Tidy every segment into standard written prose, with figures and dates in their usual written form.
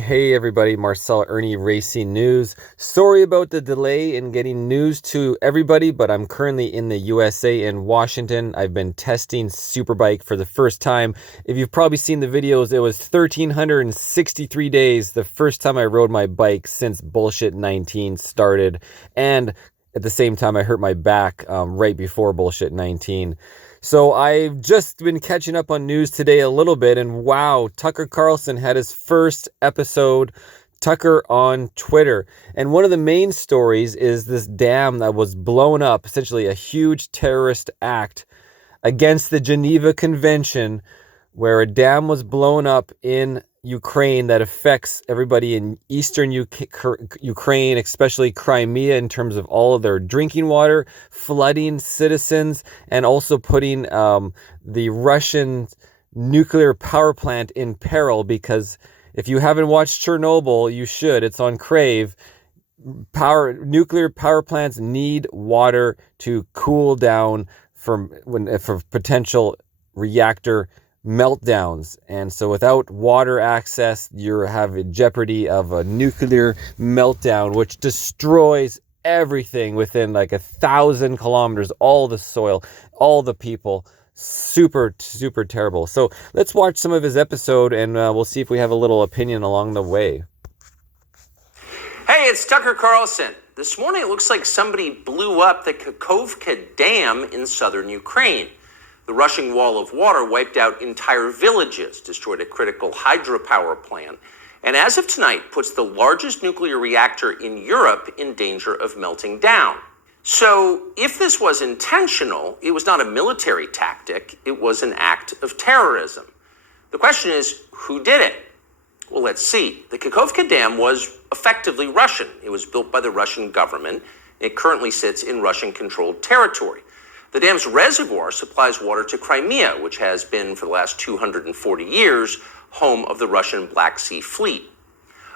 Hey everybody, Marcel Irnie, IrnieracingNews. Sorry about the delay in getting news to everybody, but I'm currently in the USA in Washington. I've been testing Superbike for the first time. If you've probably seen the videos, it was 1,363 days the first time I rode my bike since Bullshit 19 started. And at the same time, I hurt my back right before Bullshit 19. So I've just been catching up on news today a little bit, and wow, Tucker Carlson had his first episode, Tucker on Twitter. And one of the main stories is this dam that was blown up, essentially a huge terrorist act against the Geneva Convention, where a dam was blown up in Ukraine that affects everybody in eastern Ukraine, especially Crimea, in terms of all of their drinking water, flooding citizens, and also putting the Russian nuclear power plant in peril. Because if you haven't watched Chernobyl, you should. It's on Crave. Nuclear power plants need water to cool down for potential reactor meltdowns, and so without water access, you have a jeopardy of a nuclear meltdown, which destroys everything within like 1,000 kilometers, all the soil, all the people. Super terrible. So let's watch some of his episode, and we'll see if we have a little opinion along the way. Hey, it's Tucker Carlson. This morning it looks like somebody blew up the Kakhovka Dam in southern Ukraine. The rushing wall of water wiped out entire villages, destroyed a critical hydropower plant, and as of tonight puts the largest nuclear reactor in Europe in danger of melting down. So if this was intentional, it was not a military tactic, it was an act of terrorism. The question is, who did it? Well, let's see. The Kakhovka Dam was effectively Russian. It was built by the Russian government. It currently sits in Russian-controlled territory. The dam's reservoir supplies water to Crimea, which has been, for the last 240 years, home of the Russian Black Sea Fleet.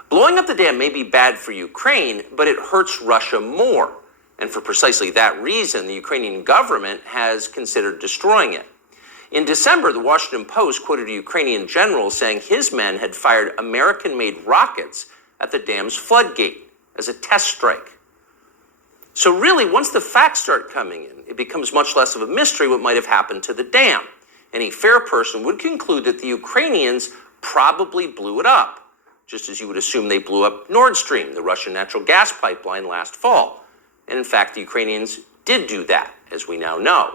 Blowing up the dam may be bad for Ukraine, but it hurts Russia more. And for precisely that reason, the Ukrainian government has considered destroying it. In December, the Washington Post quoted a Ukrainian general saying his men had fired American-made rockets at the dam's floodgate as a test strike. So really, once the facts start coming in, it becomes much less of a mystery what might have happened to the dam. Any fair person would conclude that the Ukrainians probably blew it up, just as you would assume they blew up Nord Stream, the Russian natural gas pipeline, last fall. And in fact, the Ukrainians did do that, as we now know.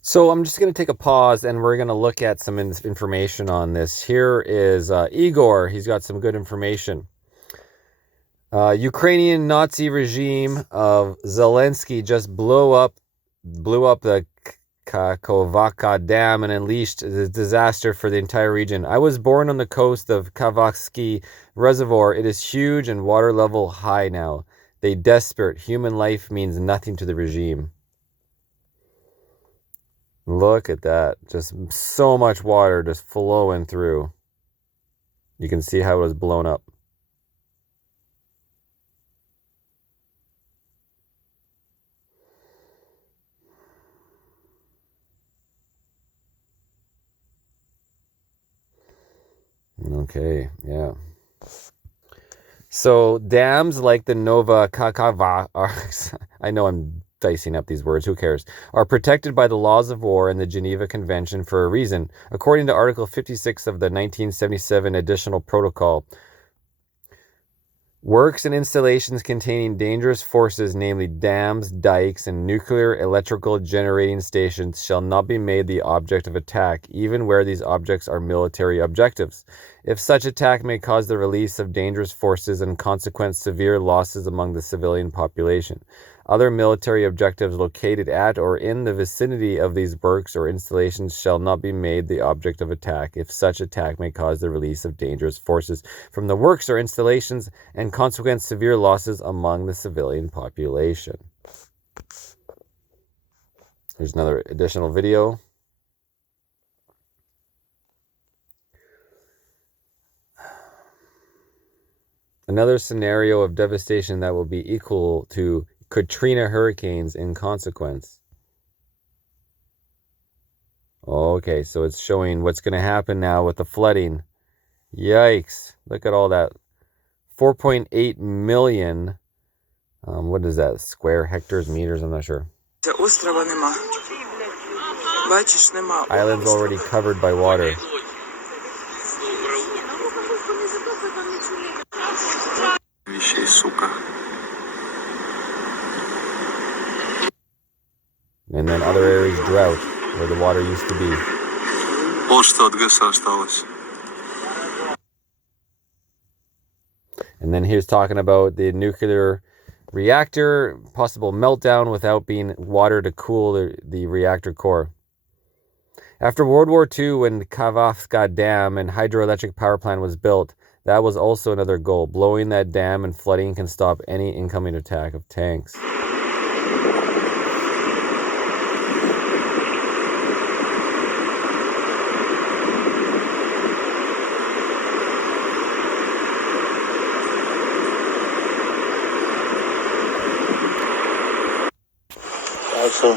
So I'm just going to take a pause, and we're going to look at some information on this. Here is Igor. He's got some good information. Ukrainian Nazi regime of Zelensky just blew up the Kakhovka Dam and unleashed a disaster for the entire region. I was born on the coast of Kakhovsky Reservoir. It is huge and water level high now. They desperate. Human life means nothing to the regime. Look at that. Just so much water just flowing through. You can see how it was blown up. Okay, yeah. So dams like the Nova Kakava I know I'm dicing up these words, who cares, are protected by the laws of war and the Geneva Convention for a reason. According to Article 56 of the 1977 Additional Protocol, works and installations containing dangerous forces, namely dams, dikes, and nuclear electrical generating stations, shall not be made the object of attack, even where these objects are military objectives. If such attack may cause the release of dangerous forces and consequent severe losses among the civilian population. Other military objectives located at or in the vicinity of these works or installations shall not be made the object of attack, if such attack may cause the release of dangerous forces from the works or installations and consequent severe losses among the civilian population. Here's another additional video. Another scenario of devastation that will be equal to Katrina hurricanes in consequence. Okay, so it's showing what's going to happen now with the flooding Yikes. Look at all that. 4.8 million. What is that? Square hectares, meters? I'm not sure. Острова нема. Бачиш, нема. Island's already covered by water. Вещей, сука. And then other areas drought, where the water used to be. Вот что от ГЭСа осталось. And then here's talking about the nuclear reactor, possible meltdown without being water to cool the reactor core. After World War II, when the Kavafka Dam and hydroelectric power plant was built, that was also another goal. Blowing that dam and flooding can stop any incoming attack of tanks.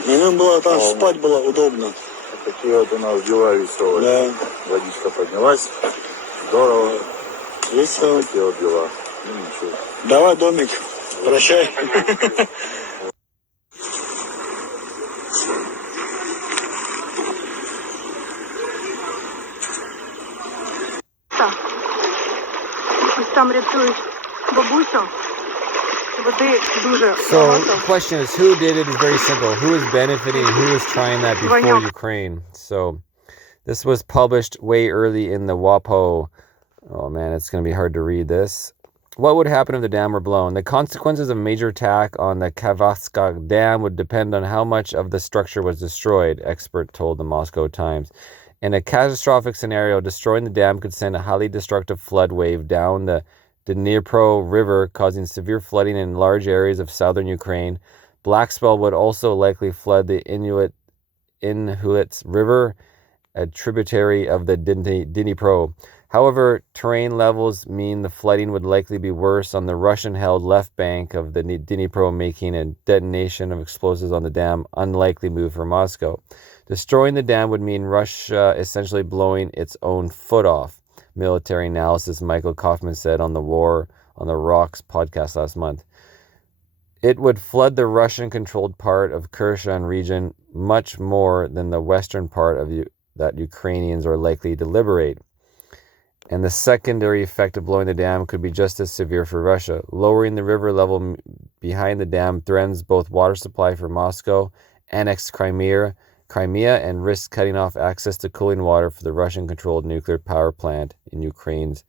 И нам было там спать было удобно. Такие вот у нас дела веселые. Да. Водичка поднялась. Здорово. Весело. Такие вот дела. Ну ничего. Давай, домик, прощай. Там рятують бабусю. Води дуже So багато. the question is, who did it is very simple. Who is benefiting? Who is trying that before Ukraine? So this was published way early in the WAPO. Oh man, it's going to be hard to read this. What would happen if the dam were blown? The consequences of a major attack on the Kavafka Dam would depend on how much of the structure was destroyed, expert told the Moscow Times. In a catastrophic scenario, destroying the dam could send a highly destructive flood wave down the Dnipro River, causing severe flooding in large areas of southern Ukraine. Black spell would also likely flood the Inhulets River, a tributary of the Dnipro. However, terrain levels mean the flooding would likely be worse on the Russian-held left bank of the Dnipro, making a detonation of explosives on the dam unlikely move for Moscow. Destroying the dam would mean Russia essentially blowing its own foot off. Military analyst Michael Kaufman said on the War on the Rocks podcast last month. It would flood the Russian-controlled part of Kherson region much more than the western part of that Ukrainians are likely to liberate. And the secondary effect of blowing the dam could be just as severe for Russia. Lowering the river level behind the dam threatens both water supply for Moscow, annexed Crimea, and risks cutting off access to cooling water for the Russian-controlled nuclear power plant in Ukraine's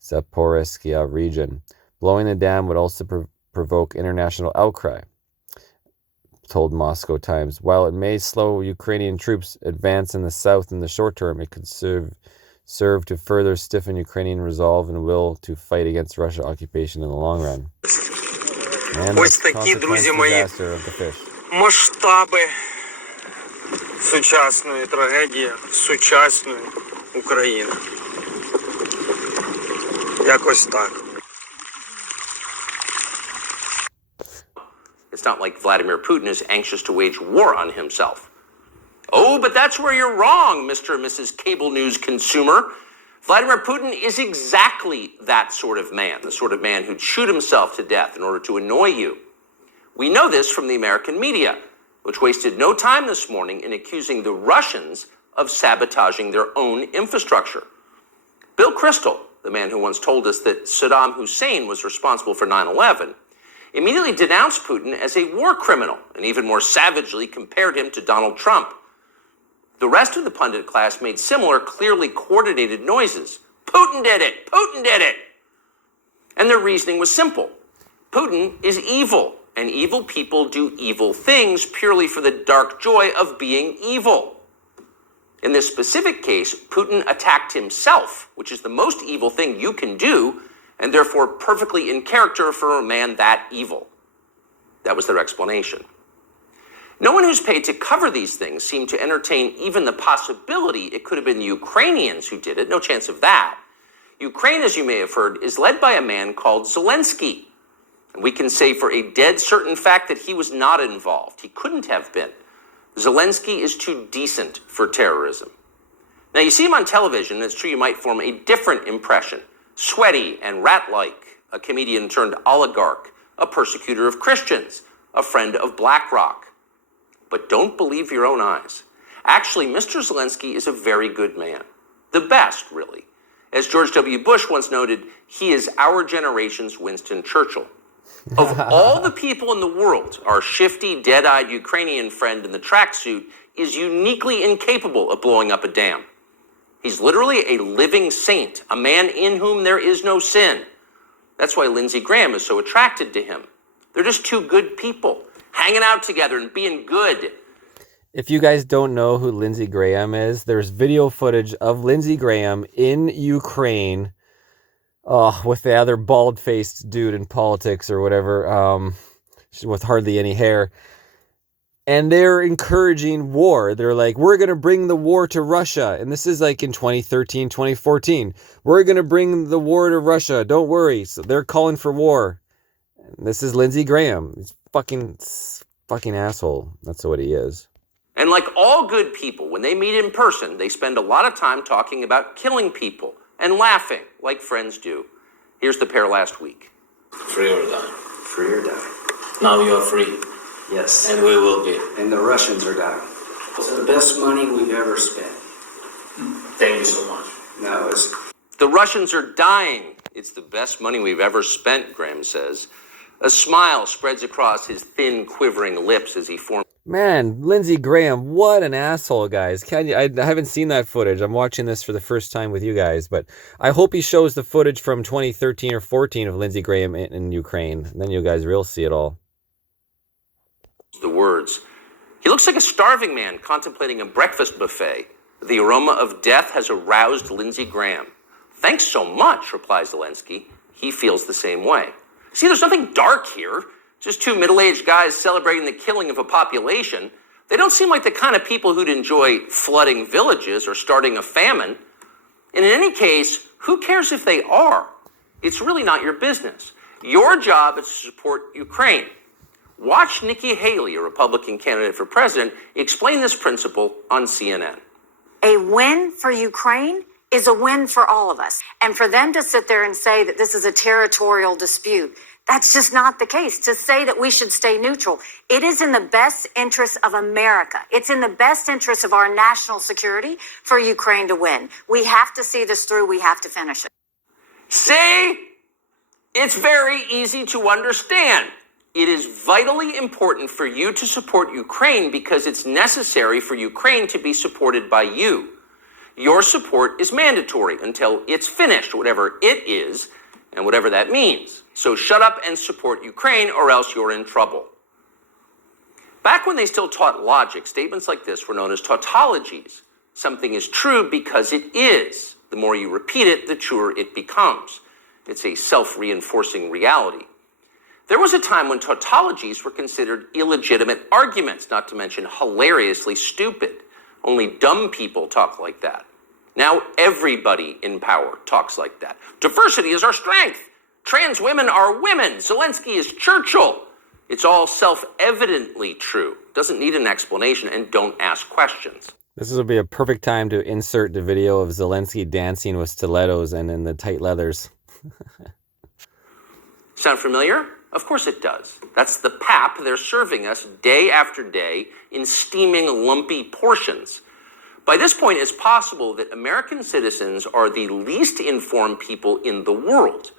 Zaporizhzhia region. Blowing the dam would also provoke international outcry, told Moscow Times. While it may slow Ukrainian troops' advance in the south in the short term, it could serve to further stiffen Ukrainian resolve and will to fight against Russian occupation in the long run. And Ось the такі, друзі consequence мої, disaster of the fish. масштаби сучасної трагедії, сучасної України. Якось так. It's not like Vladimir Putin is anxious to wage war on himself. Oh, but that's where you're wrong, Mr. and Mrs. Cable News consumer. Vladimir Putin is exactly that sort of man, the sort of man who'd shoot himself to death in order to annoy you. We know this from the American media, which wasted no time this morning in accusing the Russians of sabotaging their own infrastructure. Bill Kristol, the man who once told us that Saddam Hussein was responsible for 9/11, immediately denounced Putin as a war criminal and even more savagely compared him to Donald Trump. The rest of the pundit class made similar, clearly coordinated noises. Putin did it! Putin did it! And their reasoning was simple. Putin is evil, and evil people do evil things purely for the dark joy of being evil. In this specific case, Putin attacked himself, which is the most evil thing you can do, and therefore perfectly in character for a man that evil. That was their explanation. No one who's paid to cover these things seemed to entertain even the possibility it could have been the Ukrainians who did it. No chance of that. Ukraine, as you may have heard, is led by a man called Zelensky. And we can say for a dead certain fact that he was not involved. He couldn't have been. Zelensky is too decent for terrorism. Now, you see him on television, and it's true you might form a different impression. Sweaty and rat-like, a comedian turned oligarch, a persecutor of Christians, a friend of BlackRock. But don't believe your own eyes. Actually, Mr. Zelensky is a very good man. The best, really. As George W. Bush once noted, he is our generation's Winston Churchill. Of all the people in the world, our shifty, dead-eyed Ukrainian friend in the tracksuit is uniquely incapable of blowing up a dam. He's literally a living saint, a man in whom there is no sin. That's why Lindsey Graham is so attracted to him. They're just two good people, hanging out together and being good. If you guys don't know who Lindsey Graham is, there's video footage of Lindsey Graham in Ukraine with the other bald-faced dude in politics or whatever, with hardly any hair. And they're encouraging war. They're like, we're going to bring the war to Russia. And this is like in 2013, 2014. We're going to bring the war to Russia. Don't worry. So they're calling for war. And this is Lindsey Graham. He's fucking asshole. That's what he is. And like all good people, when they meet in person, they spend a lot of time talking about killing people and laughing like friends do. Here's the pair last week. Free or die. Free or die. Now you are free. Yes. And we will be. And the Russians are dying. It's the best money we've ever spent. Thank you so much. No, it's... The Russians are dying. It's the best money we've ever spent, Graham says. A smile spreads across his thin, quivering lips as he forms. Man, Lindsey Graham, what an asshole, guys. I haven't seen that footage. I'm watching this for the first time with you guys, but I hope he shows the footage from 2013 or 14 of Lindsey Graham in Ukraine. And then you guys will see it all. The words. He looks like a starving man contemplating a breakfast buffet. The aroma of death has aroused Lindsey Graham. Thanks so much, replies Zelensky. He feels the same way. See, there's nothing dark here. Just two middle-aged guys celebrating the killing of a population. They don't seem like the kind of people who'd enjoy flooding villages or starting a famine. And in any case, who cares if they are? It's really not your business. Your job is to support Ukraine. Watch Nikki Haley, a Republican candidate for president, explain this principle on CNN. A win for Ukraine is a win for all of us. And for them to sit there and say that this is a territorial dispute, that's just not the case. To say that we should stay neutral, it is in the best interest of America. It's in the best interest of our national security for Ukraine to win. We have to see this through. We have to finish it. See? It's very easy to understand. It is vitally important for you to support Ukraine because it's necessary for Ukraine to be supported by you. Your support is mandatory until it's finished, whatever it is, and whatever that means. So shut up and support Ukraine, or else you're in trouble. Back when they still taught logic, statements like this were known as tautologies. Something is true because it is. The more you repeat it, the truer it becomes. It's a self-reinforcing reality. There was a time when tautologies were considered illegitimate arguments, not to mention hilariously stupid. Only dumb people talk like that. Now everybody in power talks like that. Diversity is our strength. Trans women are women. Zelensky is Churchill. It's all self-evidently true. Doesn't need an explanation, and don't ask questions. This will be a perfect time to insert the video of Zelensky dancing with stilettos and in the tight leathers. Sound familiar? Of course it does. That's the pap they're serving us day after day in steaming, lumpy portions. By this point, it's possible that American citizens are the least informed people in the world.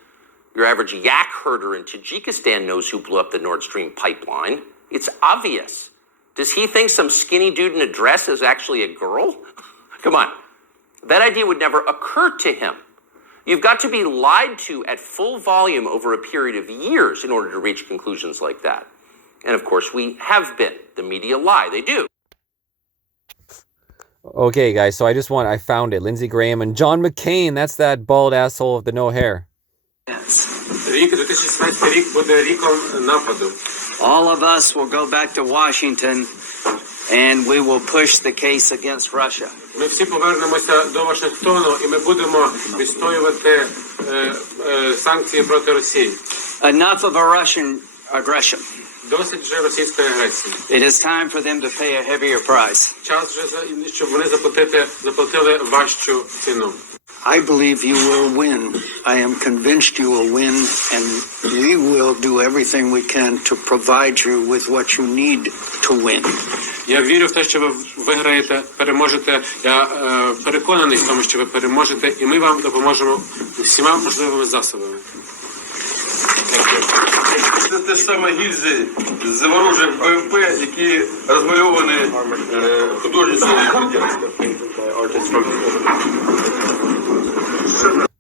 Your average yak herder in Tajikistan knows who blew up the Nord Stream pipeline. It's obvious. Does he think some skinny dude in a dress is actually a girl? Come on. That idea would never occur to him. You've got to be lied to at full volume over a period of years in order to reach conclusions like that. And of course, we have been. The media lie. They do. Okay, guys, so I found it. Lindsey Graham and John McCain. That's that bald asshole with the no hair. Yes. Рік 2016 рік буде ріком нападу. All of us will go back to Washington and we will push the case against Russia. Ми всі повернемося до Вашингтону і ми будемо відстоювати санкції проти Росії. Enough of a Russian aggression. Досить вже російської агресії. It is time for them to pay a heavier price. Час вже щоб вони заплатили важчу ціну. I believe you will win. I am convinced you will win, and we will do everything we can to provide you with what you need to win. Я вірю в те, що ви виграєте, переможете. Я переконаний в тому, що ви переможете, і ми вам допоможемо всіма можливими засобами. Це те ж саме гільзи з ворожих БМП, які розмальовані художництвом.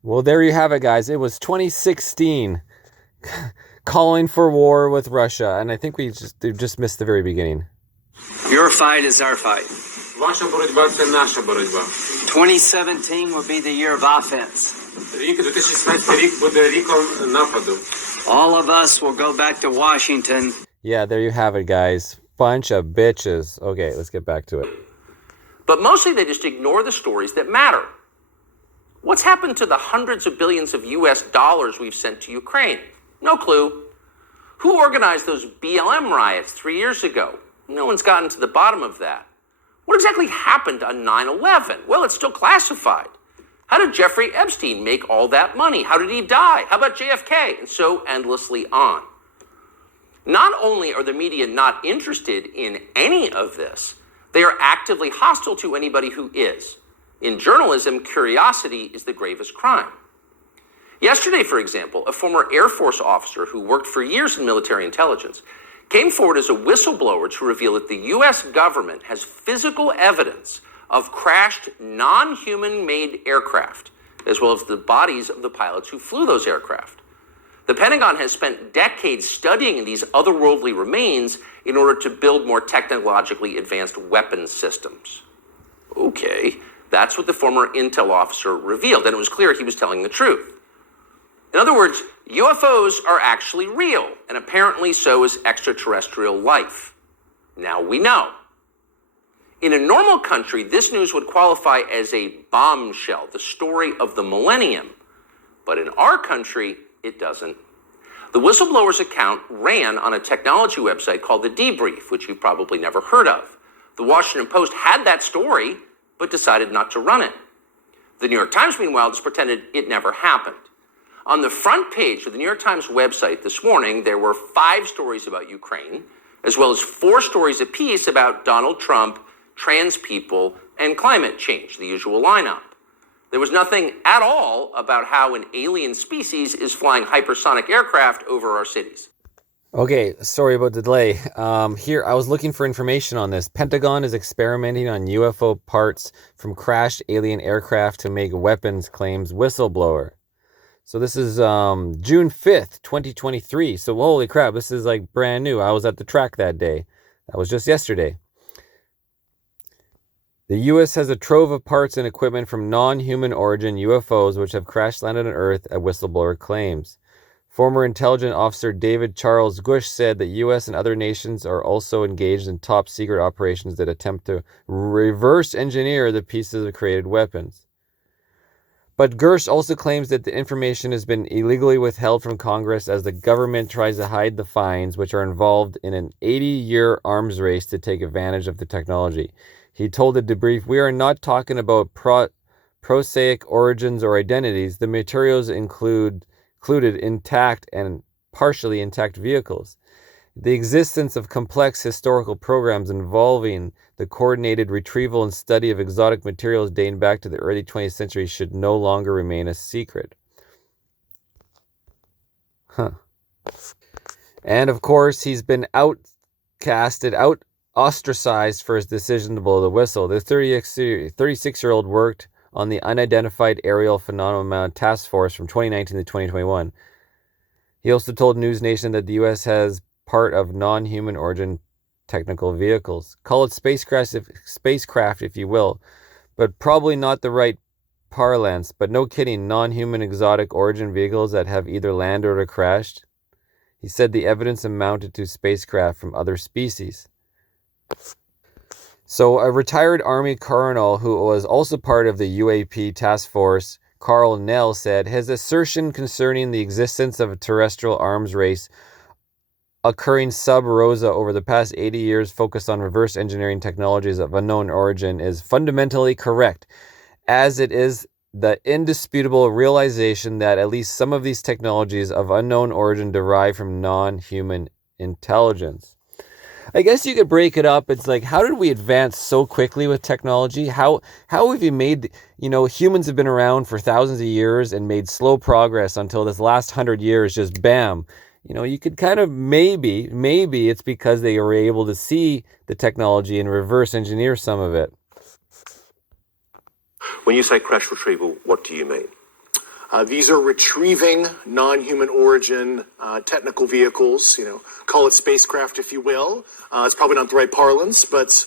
Well, there you have it, guys. It was 2016 calling for war with Russia, and I think we just missed the very beginning. Your fight is our fight. Ваша боротьба – це наша боротьба. 2017 will be the year of offense. Рік 2016 рік буде ріком нападу. All of us will go back to Washington. Yeah, there you have it, guys. Bunch of bitches. Okay, let's get back to it. But mostly they just ignore the stories that matter. What's happened to the hundreds of billions of US dollars we've sent to Ukraine? No clue. Who organized those BLM riots 3 years ago? No one's gotten to the bottom of that. What exactly happened on 9/11? Well, it's still classified. How did Jeffrey Epstein make all that money? How did he die? How about JFK? And so endlessly on. Not only are the media not interested in any of this, they are actively hostile to anybody who is. In journalism, curiosity is the gravest crime. Yesterday, for example, a former Air Force officer who worked for years in military intelligence came forward as a whistleblower to reveal that the US government has physical evidence of crashed non-human-made aircraft, as well as the bodies of the pilots who flew those aircraft. The Pentagon has spent decades studying these otherworldly remains in order to build more technologically advanced weapons systems. Okay, that's what the former intel officer revealed, and it was clear he was telling the truth. In other words, UFOs are actually real, and apparently so is extraterrestrial life. Now we know. In a normal country, this news would qualify as a bombshell, the story of the millennium. But in our country, it doesn't. The whistleblower's account ran on a technology website called The Debrief, which you've probably never heard of. The Washington Post had that story, but decided not to run it. The New York Times, meanwhile, just pretended it never happened. On the front page of the New York Times website this morning, there were 5 stories about Ukraine, as well as 4 stories apiece about Donald Trump, trans people, and climate change, the usual lineup. There was nothing at all about how an alien species is flying hypersonic aircraft over our cities. Okay, sorry about the delay. Here, I was looking for information on this. Pentagon is experimenting on UFO parts from crashed alien aircraft to make weapons claims, whistleblower. So this is June 5th, 2023. So holy crap, this is like brand new. I was at the track that day. That was just yesterday. The U.S. has a trove of parts and equipment from non-human origin UFOs which have crash-landed on Earth, a whistleblower claims. Former intelligence officer David Charles Gush said that U.S. and other nations are also engaged in top-secret operations that attempt to reverse engineer the pieces of created weapons. But Gersh also claims that the information has been illegally withheld from Congress as the government tries to hide the fines which are involved in an 80-year arms race to take advantage of the technology. He told the debrief, "We are not talking about prosaic origins or identities. The materials included intact and partially intact vehicles. The existence of complex historical programs involving the coordinated retrieval and study of exotic materials dating back to the early 20th century should no longer remain a secret." And of course, he's been ostracized for his decision to blow the whistle. The 36-year-old worked on the Unidentified Aerial Phenomena Task Force from 2019 to 2021. He also told News Nation that the U.S. has part of non-human origin technical vehicles. Call it spacecraft if you will, but probably not the right parlance. But no kidding, non-human exotic origin vehicles that have either landed or crashed. He said the evidence amounted to spacecraft from other species. So a retired Army colonel who was also part of the UAP task force, Carl Nell, said his assertion concerning the existence of a terrestrial arms race occurring sub rosa over the past 80 years focused on reverse engineering technologies of unknown origin is fundamentally correct, as it is the indisputable realization that at least some of these technologies of unknown origin derive from non-human intelligence. I guess you could break it up. It's like, how did we advance so quickly with technology? How have you made, humans have been around for thousands of years and made slow progress until this last 100 years, just bam. You could kind of maybe it's because they were able to see the technology and reverse engineer some of it. When you say crash retrieval, what do you mean? These are retrieving non-human origin technical vehicles, call it spacecraft if you will. It's probably not the right parlance, but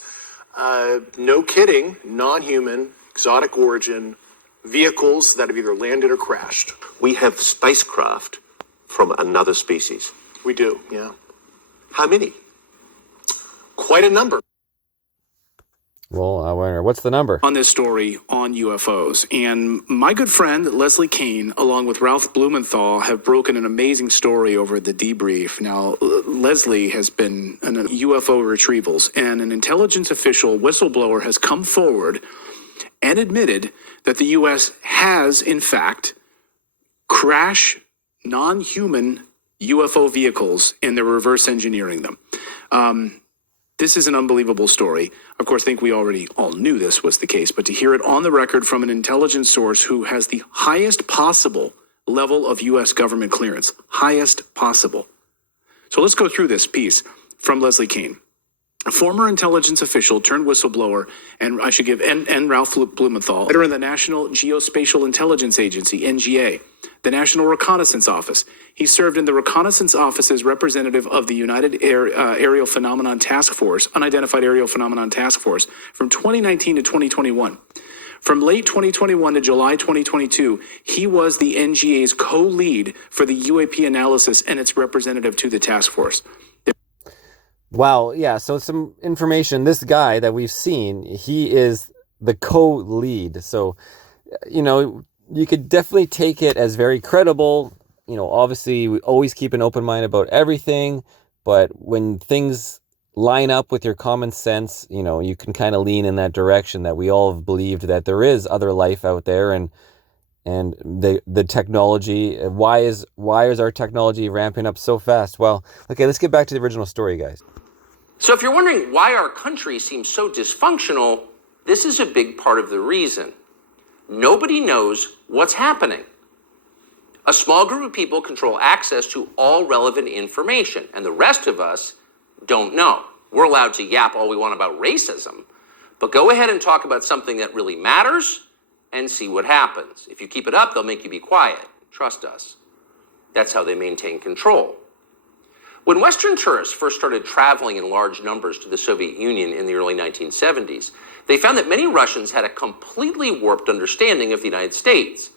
no kidding, non-human, exotic origin vehicles that have either landed or crashed. We have spacecraft from another species. We do, yeah. How many? Quite a number. Well, I wonder, what's the number? On this story on UFOs. And my good friend, Leslie Kean, along with Ralph Blumenthal, have broken an amazing story over the debrief. Now, Leslie has been in UFO retrievals, and an intelligence official, whistleblower, has come forward and admitted that the U.S. has, in fact, crashed non-human UFO vehicles, and they're reverse engineering them. This is an unbelievable story. Of course, I think we already all knew this was the case, but to hear it on the record from an intelligence source who has the highest possible level of U.S. government clearance, highest possible. So let's go through this piece from Leslie Kean. A former intelligence official turned whistleblower, and I should give, and Ralph Blumenthal, that are in the National Geospatial Intelligence Agency, NGA, the National Reconnaissance Office. He served in the Reconnaissance Office's representative of the United Aerial Phenomenon Task Force, Unidentified Aerial Phenomenon Task Force, from 2019 to 2021. From late 2021 to July 2022, he was the NGA's co-lead for the UAP analysis and its representative to the task force. Wow, yeah, so some information. This guy that we've seen, he is the co-lead. So, you could definitely take it as very credible. Obviously, we always keep an open mind about everything, but when things line up with your common sense, you can kind of lean in that direction that we all have believed that there is other life out there, and the technology. Why is our technology ramping up so fast? Well, okay, let's get back to the original story, guys. So if you're wondering why our country seems so dysfunctional, this is a big part of the reason. Nobody knows what's happening. A small group of people control access to all relevant information, and the rest of us don't know. We're allowed to yap all we want about racism, but go ahead and talk about something that really matters and see what happens. If you keep it up, they'll make you be quiet. Trust us. That's how they maintain control. When Western tourists first started traveling in large numbers to the Soviet Union in the early 1970s, they found that many Russians had a completely warped understanding of the United States.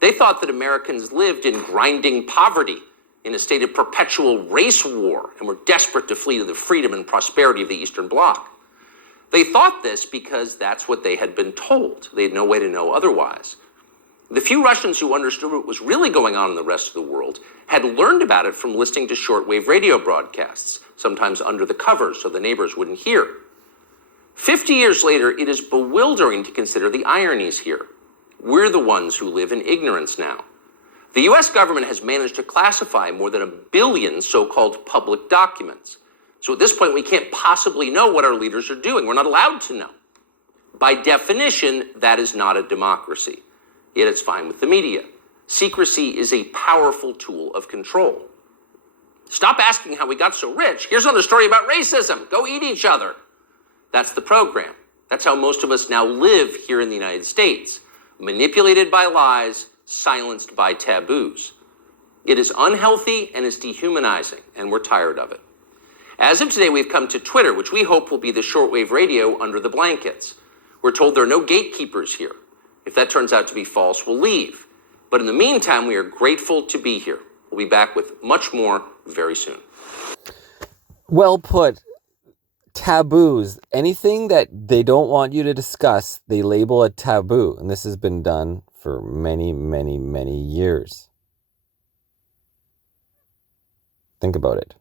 They thought that Americans lived in grinding poverty, in a state of perpetual race war, and were desperate to flee to the freedom and prosperity of the Eastern Bloc. They thought this because that's what they had been told. They had no way to know otherwise. The few Russians who understood what was really going on in the rest of the world had learned about it from listening to shortwave radio broadcasts, sometimes under the covers so the neighbors wouldn't hear. 50 years later, it is bewildering to consider the ironies here. We're the ones who live in ignorance now. The US government has managed to classify more than 1 billion so-called public documents. So at this point, we can't possibly know what our leaders are doing. We're not allowed to know. By definition, that is not a democracy. Yet it's fine with the media. Secrecy is a powerful tool of control. Stop asking how we got so rich. Here's another story about racism. Go eat each other. That's the program. That's how most of us now live here in the United States. Manipulated by lies, silenced by taboos. It is unhealthy and is dehumanizing, and we're tired of it. As of today, we've come to Twitter, which we hope will be the shortwave radio under the blankets. We're told there are no gatekeepers here. If that turns out to be false, we'll leave. But in the meantime, we are grateful to be here. We'll be back with much more very soon. Well put. Taboos. Anything that they don't want you to discuss, they label a taboo. And this has been done for many, many, many years. Think about it.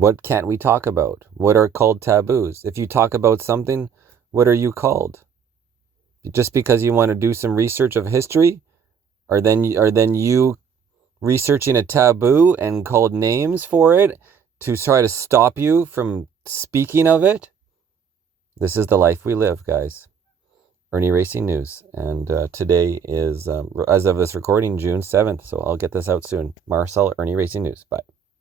What can't we talk about? What are called taboos? If you talk about something, what are you called? Just because you want to do some research of history, are then you researching a taboo and called names for it to try to stop you from speaking of it? This is the life we live, guys. Irnieracing News. And today is, as of this recording, June 7th. So I'll get this out soon. Marcel, Irnieracing News. Bye.